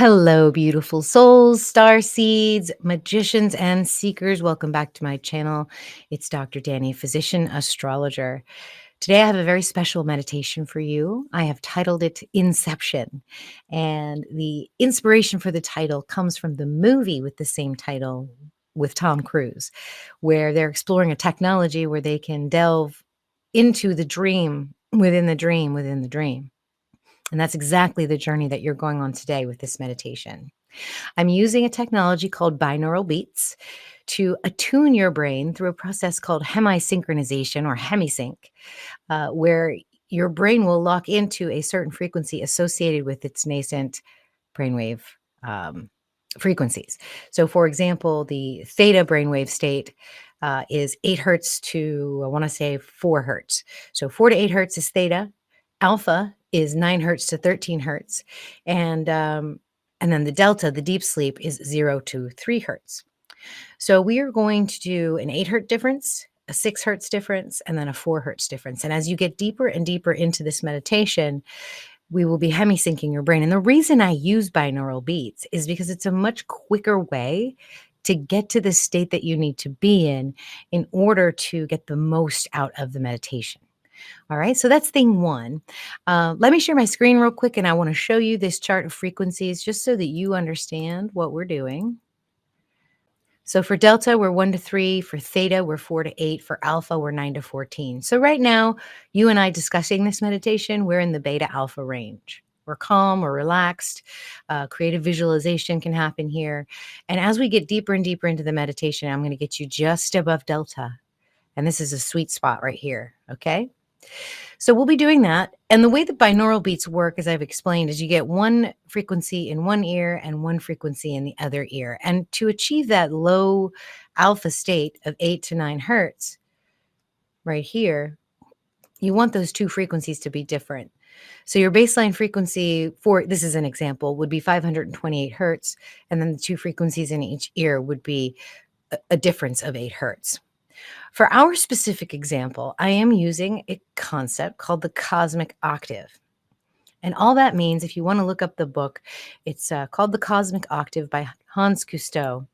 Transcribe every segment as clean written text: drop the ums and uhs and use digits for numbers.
Hello, beautiful souls, star seeds, magicians, and seekers. Welcome back to my channel. It's Dr. Danny, physician astrologer. Today, I have a very special meditation for you. I have titled it Inception. And the inspiration for the title comes from the movie with the same title with Tom Cruise, where they're exploring a technology where they can delve into the dream within the dream within the dream. And that's exactly the journey that you're going on today with this meditation. I'm using a technology called binaural beats to attune your brain through a process called hemisynchronization or hemisync, where your brain will lock into a certain frequency associated with its nascent brainwave um, frequencies. So, for example, the theta brainwave state is 8 hertz to, I want to say, 4 hertz. So, 4 to 8 hertz is theta. Alpha is 9 hertz to 13 hertz. And then the delta, the deep sleep, is 0 to 3 hertz. So we are going to do an 8 hertz difference, a 6 hertz difference, and then a 4 hertz difference. And as you get deeper and deeper into this meditation, we will be hemi-syncing your brain. And the reason I use binaural beats is because it's a much quicker way to get to the state that you need to be in order to get the most out of the meditation. All right, so that's thing one. Let me share my screen real quick, and I want to show you this chart of frequencies just so that you understand what we're doing. So for delta, we're 1 to 3. For theta, we're 4 to 8. For alpha, we're 9 to 14. So right now, you and I discussing this meditation, we're in the beta alpha range. We're calm, we're relaxed. Creative visualization can happen here. And as we get deeper and deeper into the meditation, I'm going to get you just above delta. And this is a sweet spot right here, okay? So we'll be doing that. And the way that binaural beats work, as I've explained, is you get one frequency in one ear and one frequency in the other ear. And to achieve that low alpha state of 8 to 9 hertz right here, you want those two frequencies to be different. So your baseline frequency for, this is an example, would be 528 hertz. And then the two frequencies in each ear would be a difference of 8 hertz. For our specific example, I am using a concept called the cosmic octave. And all that means, if you want to look up the book, it's called The Cosmic Octave by Hans Cousteau.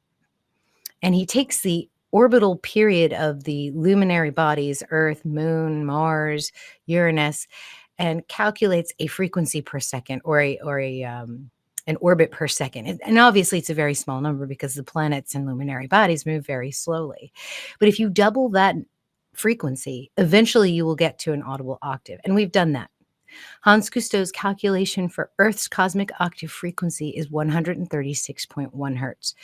And he takes the orbital period of the luminary bodies, Earth, Moon, Mars, Uranus, and calculates a frequency per second or an orbit per second. And obviously it's a very small number because the planets and luminary bodies move very slowly. But if you double that frequency, eventually you will get to an audible octave. And we've done that. Hans Cousteau's calculation for Earth's cosmic octave frequency is 136.1 hertz.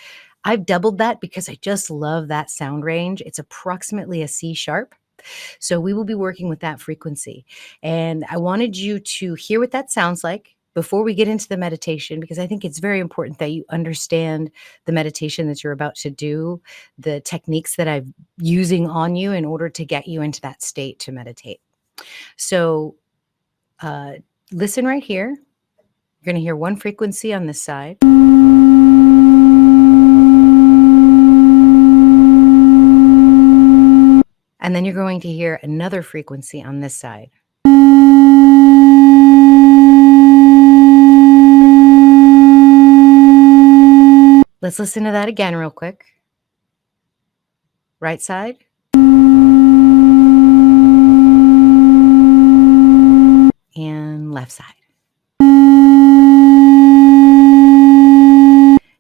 I've doubled that because I just love that sound range. It's approximately a C sharp. So we will be working with that frequency. And I wanted you to hear what that sounds like before we get into the meditation, because I think it's very important that you understand the meditation that you're about to do, the techniques that I'm using on you in order to get you into that state to meditate. So listen right here. You're going to hear one frequency on this side. And then you're going to hear another frequency on this side. Let's listen to that again real quick. Right side. And left side.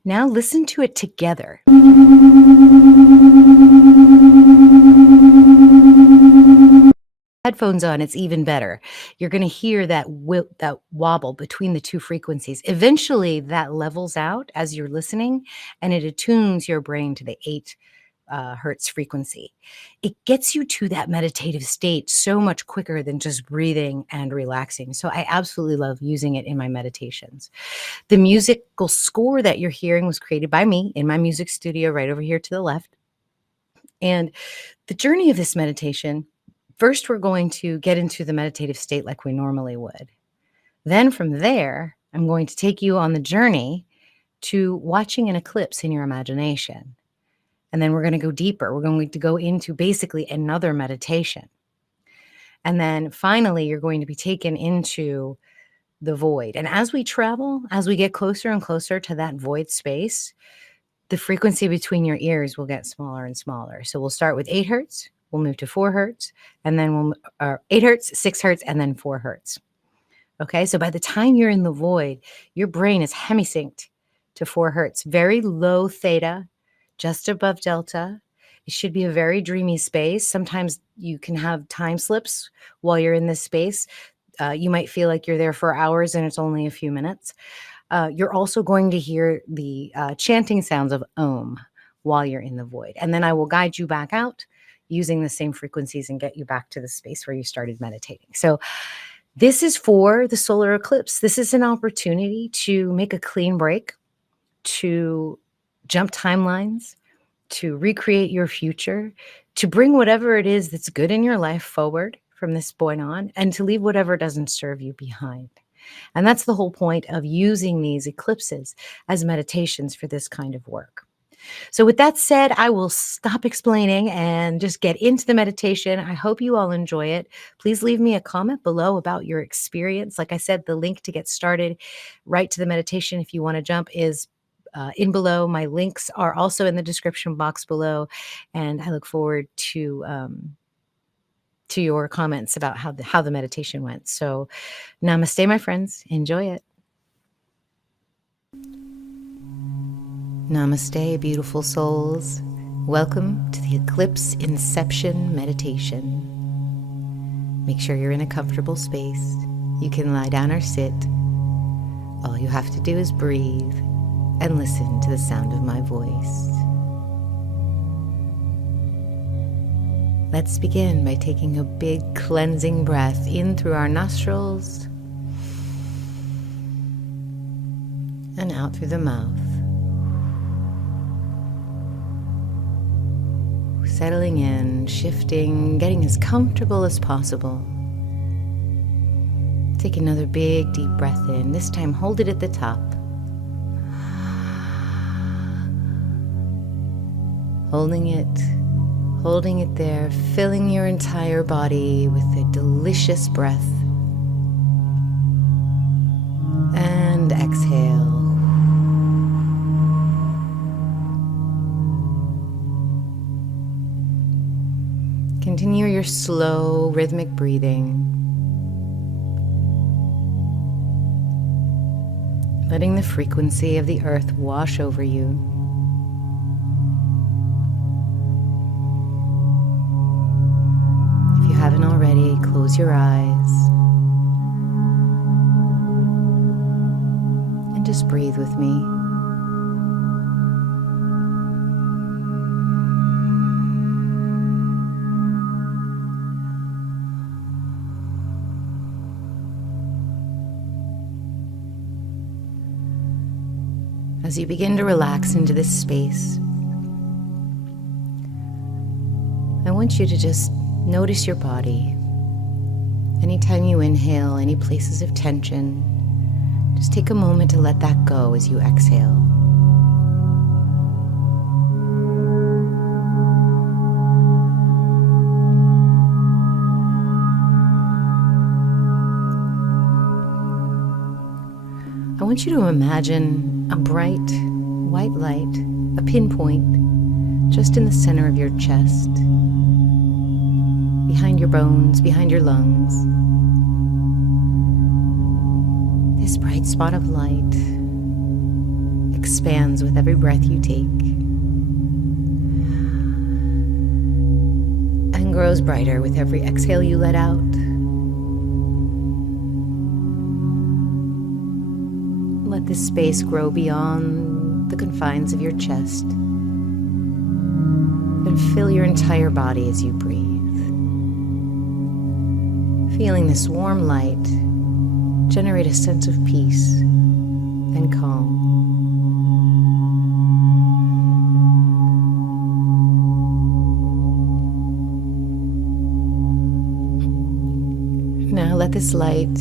Now listen to it together. Headphones on, it's even better. You're going to hear that wobble between the two frequencies. Eventually, that levels out as you're listening, and it attunes your brain to the 8 hertz frequency. It gets you to that meditative state so much quicker than just breathing and relaxing. So I absolutely love using it in my meditations. The musical score that you're hearing was created by me in my music studio right over here to the left. And the journey of this meditation, first, we're going to get into the meditative state like we normally would. Then from there, I'm going to take you on the journey to watching an eclipse in your imagination. And then we're going to go deeper. We're going to go into basically another meditation. And then finally, you're going to be taken into the void. And as we travel, as we get closer and closer to that void space, the frequency between your ears will get smaller and smaller. So we'll start with 8 hertz, we'll move to 4 hertz, and then 8 hertz, 6 hertz, and then 4 hertz. Okay, so by the time you're in the void, your brain is hemisynced to 4 hertz, very low theta, just above delta. It should be a very dreamy space. Sometimes you can have time slips while you're in this space. You might feel like you're there for hours and it's only a few minutes. You're also going to hear the chanting sounds of Om while you're in the void. And then I will guide you back out using the same frequencies and get you back to the space where you started meditating. So this is for the solar eclipse. This is an opportunity to make a clean break, to jump timelines, to recreate your future, to bring whatever it is that's good in your life forward from this point on, and to leave whatever doesn't serve you behind. And that's the whole point of using these eclipses as meditations for this kind of work. So with that said, I will stop explaining and just get into the meditation. I hope you all enjoy it. Please leave me a comment below about your experience. Like I said, the link to get started right to the meditation, if you want to jump, is in below. My links are also in the description box below. And I look forward to your comments about how the meditation went. So namaste, my friends. Enjoy it. Namaste, beautiful souls. Welcome to the Eclipse Inception meditation. Make sure you're in a comfortable space. You can lie down or sit. All you have to do is breathe and listen to the sound of my voice. Let's begin by taking a big cleansing breath in through our nostrils and out through the mouth. Settling in, shifting, getting as comfortable as possible. Take another big deep breath in. This time hold it at the top. Holding it there, filling your entire body with a delicious breath. And exhale. Continue your slow, rhythmic breathing. Letting the frequency of the earth wash over you. If you haven't already, close your eyes and just breathe with me. As you begin to relax into this space, I want you to just notice your body. Anytime you inhale, any places of tension, just take a moment to let that go as you exhale. I want you to imagine a bright white light, a pinpoint, just in the center of your chest, behind your bones, behind your lungs. This bright spot of light expands with every breath you take and grows brighter with every exhale you let out. Let this space grow beyond the confines of your chest and fill your entire body as you breathe. Feeling this warm light generate a sense of peace and calm. Now let this light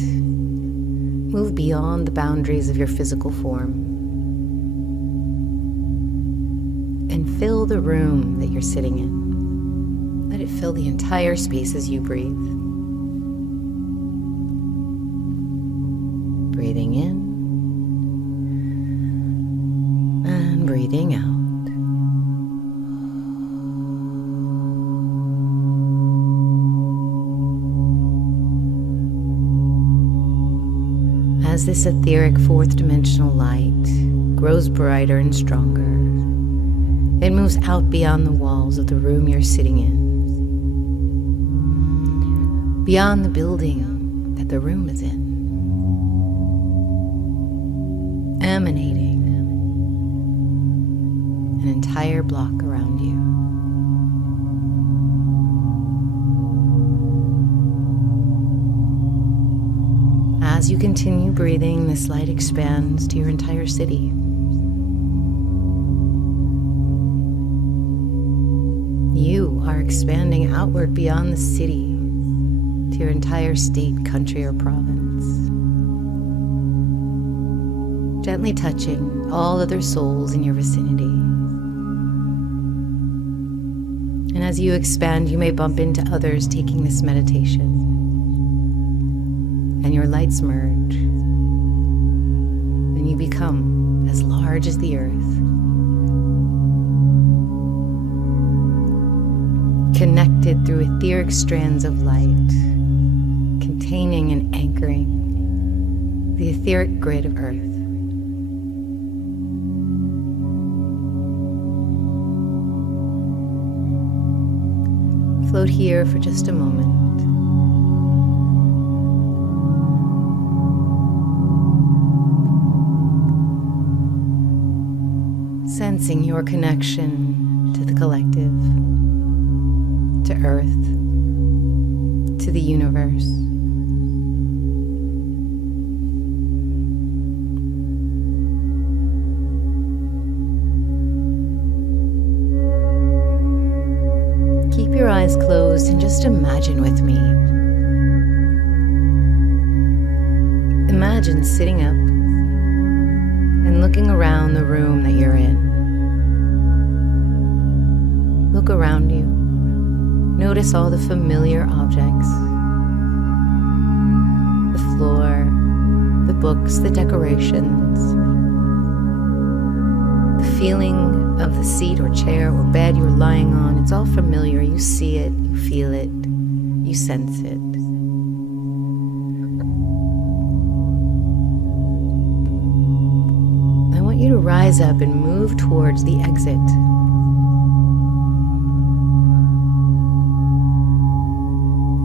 move beyond the boundaries of your physical form and fill the room that you're sitting in. Let it fill the entire space as you breathe. Breathing in and breathing out. As this etheric fourth dimensional light grows brighter and stronger, it moves out beyond the walls of the room you're sitting in, beyond the building that the room is in, emanating an entire block around you. As you continue breathing, this light expands to your entire city. You are expanding outward beyond the city to your entire state, country, or province, gently touching all other souls in your vicinity. And as you expand, you may bump into others taking this meditation, and your lights merge, and you become as large as the earth, connected through etheric strands of light, containing and anchoring the etheric grid of earth. Float here for just a moment. Sensing your connection to the collective, to Earth, to the universe. Keep your eyes closed and just imagine with me. Imagine sitting up and looking around the room that you're in. Look around you. Notice all the familiar objects. The floor, the books, the decorations. The feeling of the seat or chair or bed you're lying on. It's all familiar. You see it, you feel it, you sense it. I want you to rise up and move towards the exit.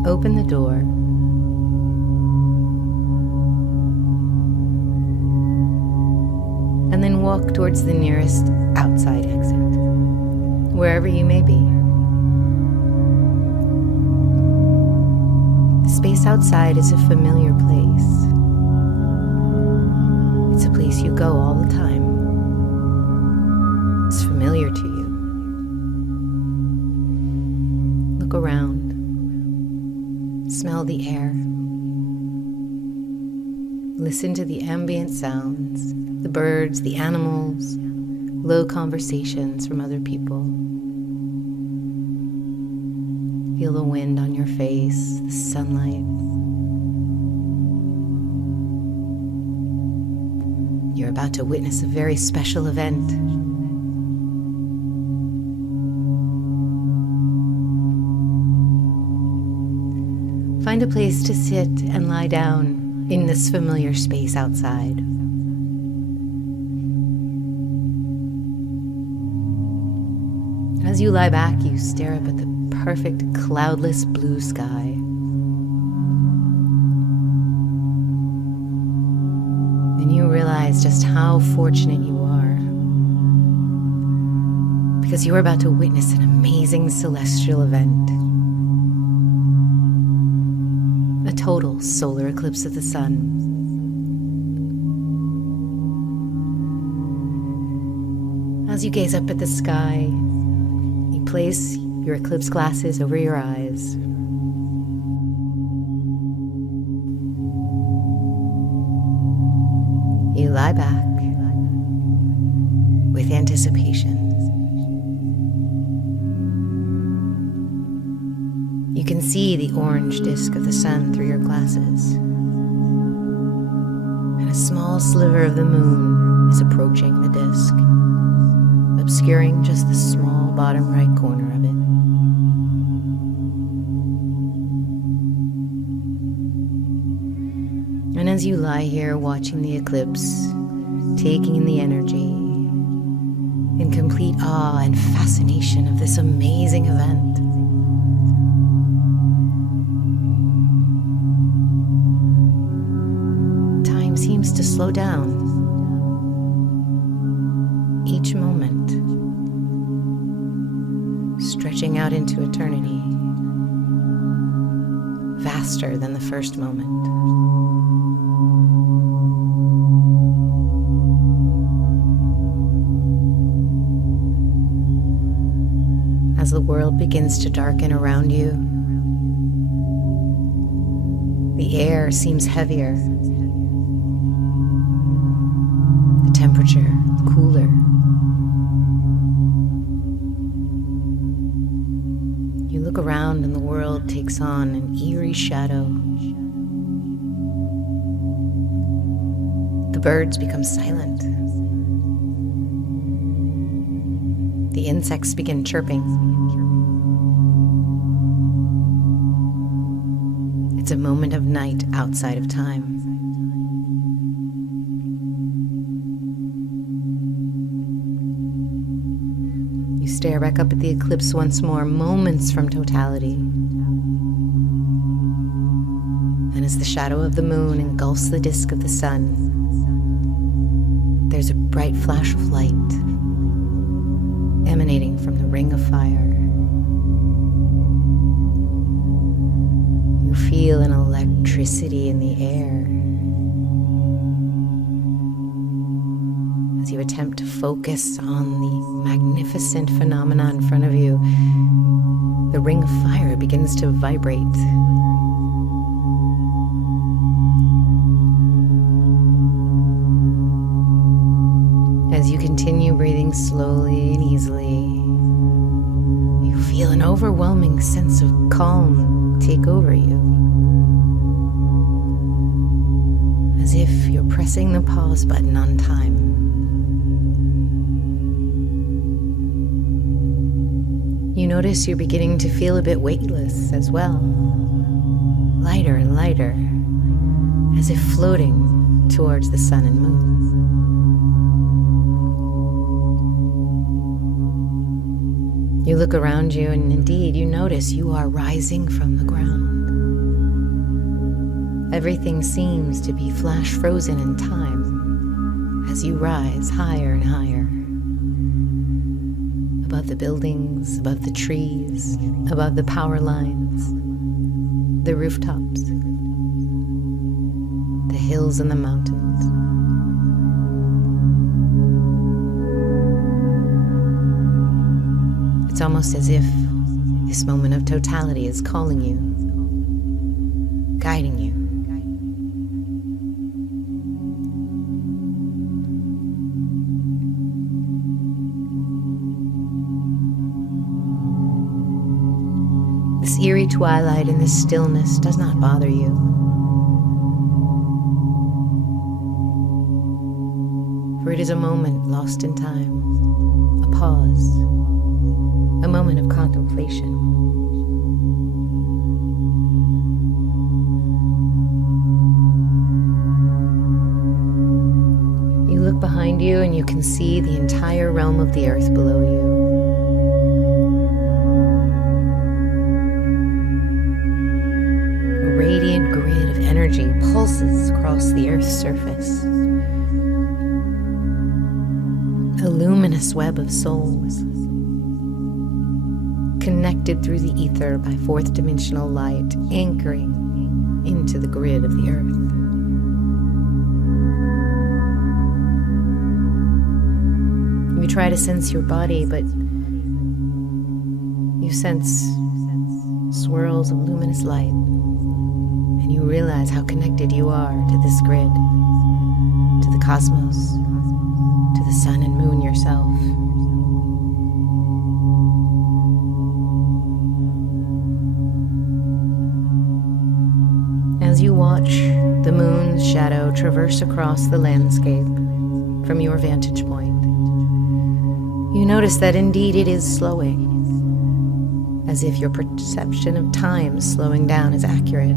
Open the door. And then walk towards the nearest outside exit, wherever you may be. The space outside is a familiar place. It's a place you go all the time. It's familiar to you. Look around. Smell the air. Listen to the ambient sounds, the birds, the animals, low conversations from other people. Feel the wind on your face, the sunlight. You're about to witness a very special event. Find a place to sit and lie down in this familiar space outside. As you lie back, you stare up at the perfect cloudless blue sky. And you realize just how fortunate you are, because you are about to witness an amazing celestial event. A total solar eclipse of the sun. As you gaze up at the sky, you place your eclipse glasses over your eyes. You lie back with anticipation. You can see the orange disk of the sun through your glasses, and a small sliver of the moon is approaching the disk, obscuring just the small bottom right corner of it. And as you lie here watching the eclipse, taking in the energy, in complete awe and fascination of this amazing event, time seems to slow down. Each moment, stretching out into eternity, vaster than the first moment. As the world begins to darken around you, the air seems heavier, the temperature cooler. You look around and the world takes on an eerie shadow. The birds become silent. The insects begin chirping. It's a moment of night outside of time. You stare back up at the eclipse once more, moments from totality. And as the shadow of the moon engulfs the disk of the sun, there's a bright flash of light emanating from the ring of fire. You feel an electricity in the air as you attempt to focus on the magnificent phenomena in front of you. The ring of fire begins to vibrate. As you continue breathing slowly and easily, you feel an overwhelming sense of calm take over you, as if you're pressing the pause button on time. You notice you're beginning to feel a bit weightless as well, lighter and lighter, as if floating towards the sun and moon. You look around you and indeed you notice you are rising from the ground. Everything seems to be flash frozen in time as you rise higher and higher. Above the buildings, above the trees, above the power lines, the rooftops, the hills and the mountains. It's almost as if this moment of totality is calling you, guiding you. This eerie twilight and this stillness does not bother you. For it is a moment lost in time, a pause, a moment of contemplation. You look behind you and you can see the entire realm of the earth below you. A radiant grid of energy pulses across the earth's surface. A luminous web of souls, connected through the ether by fourth dimensional light, anchoring into the grid of the earth. You try to sense your body, but you sense swirls of luminous light, and you realize how connected you are to this grid, to the cosmos, to the sun and moon yourself. As as you watch the moon's shadow traverse across the landscape from your vantage point, you notice that indeed it is slowing, as if your perception of time slowing down is accurate.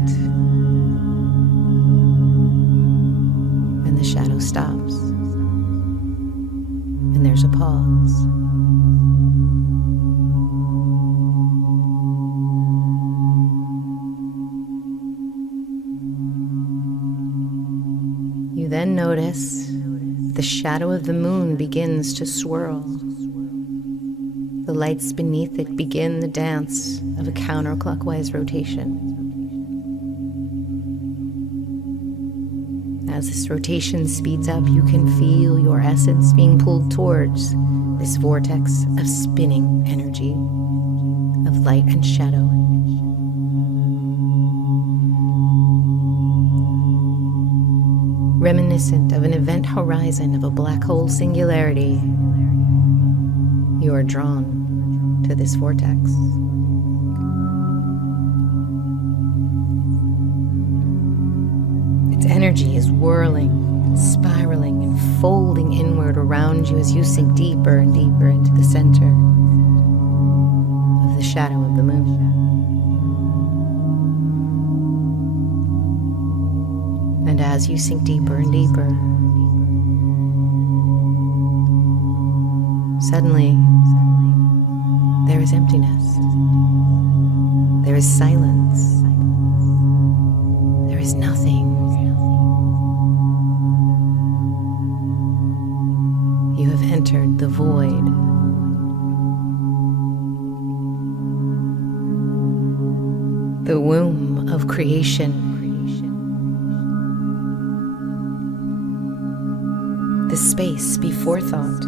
And the shadow stops, and there's a pause. You then notice the shadow of the moon begins to swirl. The lights beneath it begin the dance of a counterclockwise rotation. As this rotation speeds up, you can feel your essence being pulled towards this vortex of spinning energy, of light and shadow. Reminiscent of an event horizon of a black hole singularity, you are drawn to this vortex. Its energy is whirling, and spiraling, and folding inward around you as you sink deeper and deeper into the center of the shadow of the moon. And as you sink deeper and deeper, suddenly there is emptiness. There is silence. There is nothing. You have entered the void. The womb of creation. The space before thought,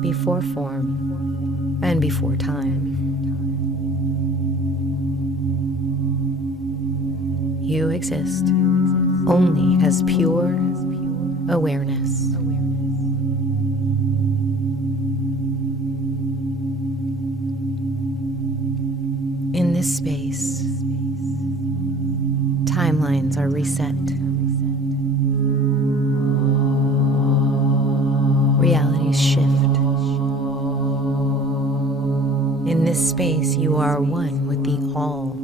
before form, and before time. You exist only as pure awareness. In this space, timelines are reset. Realities shift. In this space, you are one with the all.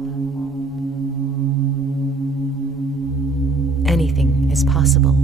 Anything is possible.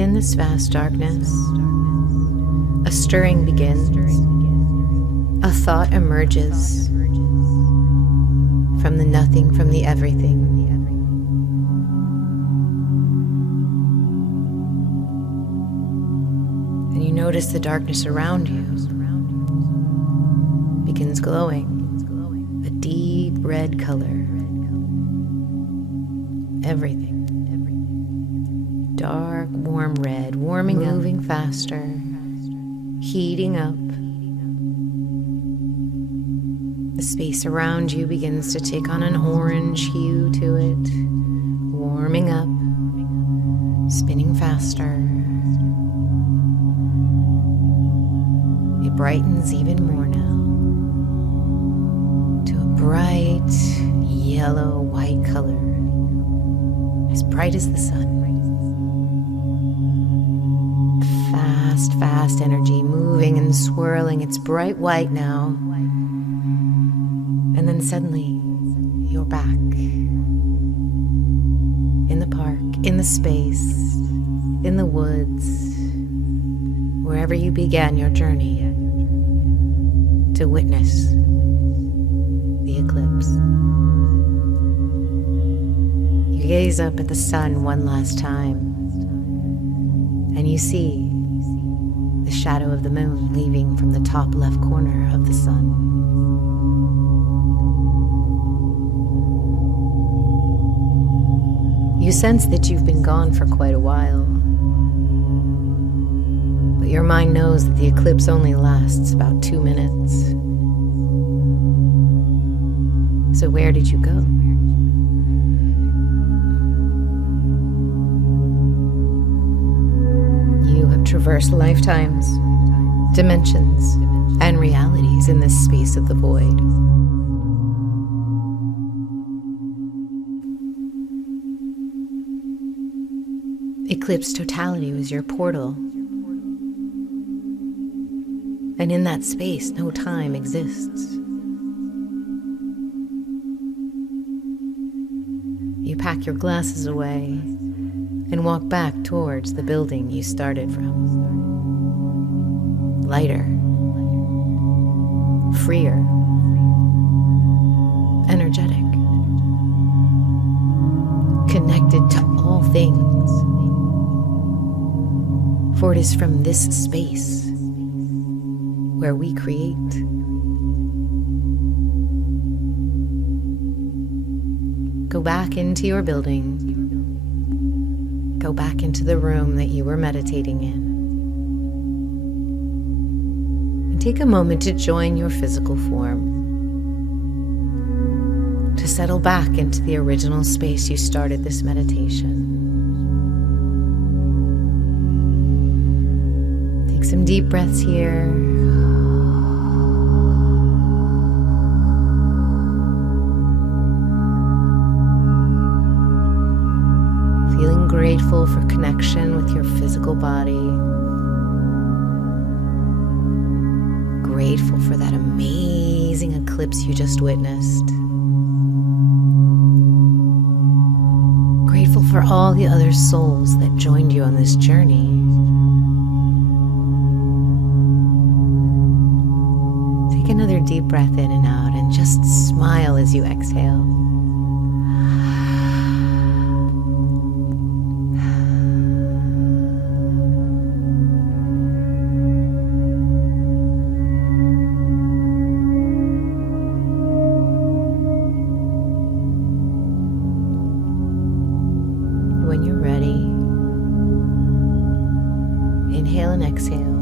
within this vast darkness, a stirring begins. A thought emerges from the nothing, from the everything. And you notice the darkness around you begins glowing a deep red color. Everything. Dark, warm red, warming up, moving faster, heating up. The space around you begins to take on an orange hue to it, warming up, spinning faster. It brightens even more now to a bright yellow-white color, as bright as the sun. Fast energy moving and swirling. It's bright white now. And then suddenly, you're back in the park, in the space, in the woods, wherever you began your journey to witness the eclipse. You gaze up at the sun one last time, and you see the shadow of the moon leaving from the top left corner of the sun. You sense that you've been gone for quite a while, but your mind knows that the eclipse only lasts about 2 minutes. So where did you go? You have traversed lifetimes, dimensions, and realities in this space of the void. Eclipse totality was your portal. And in that space, no time exists. You pack your glasses away and walk back towards the building you started from. Lighter, freer, energetic, connected to all things. For it is from this space where we create. Go back into your building. Go back into the room that you were meditating in. And take a moment to join your physical form. To settle back into the original space you started this meditation. Take some deep breaths here. Feeling grateful for connection with your physical body. Grateful for that amazing eclipse you just witnessed. Grateful for all the other souls that joined you on this journey. Take another deep breath in and out and just smile as you exhale. When you're ready, inhale and exhale,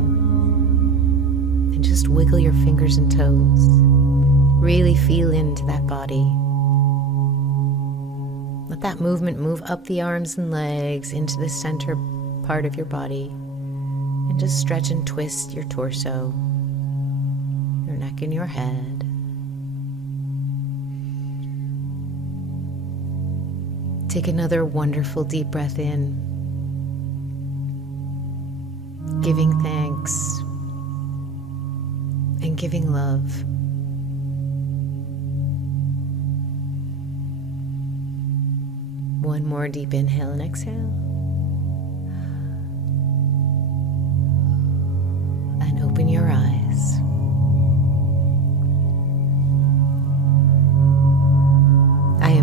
and just wiggle your fingers and toes. Really feel into that body. Let that movement move up the arms and legs into the center part of your body, and just stretch and twist your torso, your neck and your head. Take another wonderful deep breath in, giving thanks and giving love. One more deep inhale and exhale.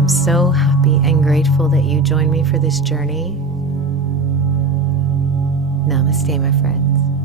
I'm so happy and grateful that you joined me for this journey. Namaste, my friends.